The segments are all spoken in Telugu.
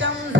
some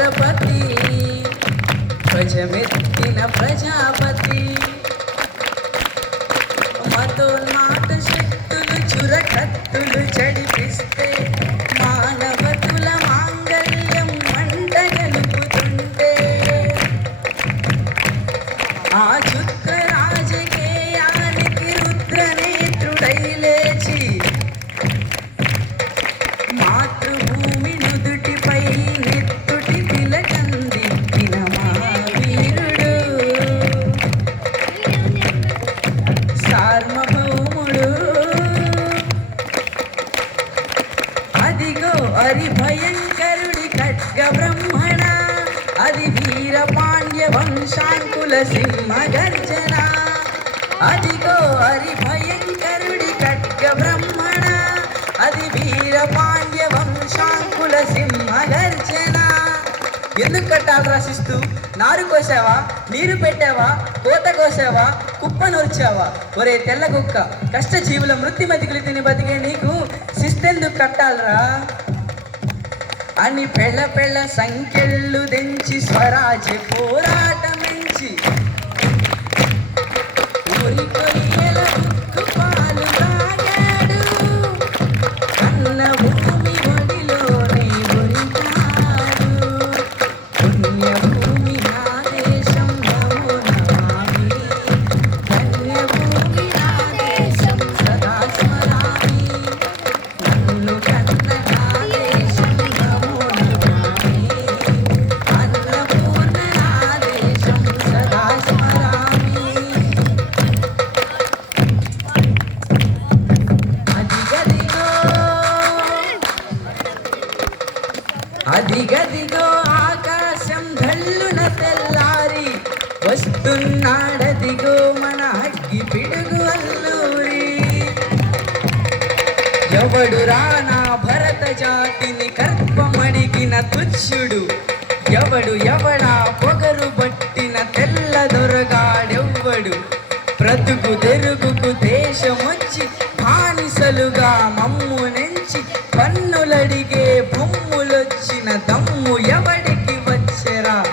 ఛత్రపతి ధ్వజమెత్తిన ప్రజాపతి మతోన్మాట శక్తులు చురకత్తులు చడిపిస్తే అదిగో భయంకరుడి ఖడ్గ బ్రహ్మణ అది వీర పాండ్య వంశాంకుల సింహ గర్జన. అదిగో అరి భయంకరుడి ఖడ్గ బ్రహ్మణ అది వీర పాండ్య వంశాంకుల సింహ గర్జన. ఎందుకు కట్టాలి రాసిస్తూ? నారు కోసావా? నీరు పెట్టావా? కోత కోసావా? కుప్ప నూర్చావా? ఒరే తెల్ల కుక్క కష్ట జీవుల మృతి మతికులు తిని బతికే నీకు శిస్తెందుకు కట్టాలరా? అని పెళ్ళ పెళ్ళ సంఖ్యలు దించి స్వరాజ్య పోరాట అదిగదిగో ఆకాశం ధల్లున తెల్లారి వస్తున్నాడదిగో మన అగ్గి పిడుగు అల్లూరి. ఎవడు రానా భరత జాతిని కర్పమడిగిన తుచ్చుడు ఎవడు ఎవడా పొగరు పట్టిన తెల్ల దొరగాడెవ్వడు. బ్రతుకు తెరుగుకు దేశమొచ్చి బానిసలుగా మమ్ము నెంచి పన్నులడిగే బొమ్ములొచ్చిన దమ్ము ఎవడికి వచ్చెరా.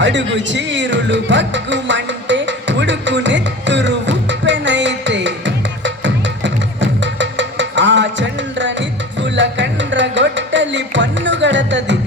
అడుగు చీరులు బగ్గుమంటే ఉడుకు నెత్తురు ఉప్పెనైతే. ఆ చండ్ర నిత్తుల కండ్ర గొట్టలి పన్ను గడతది.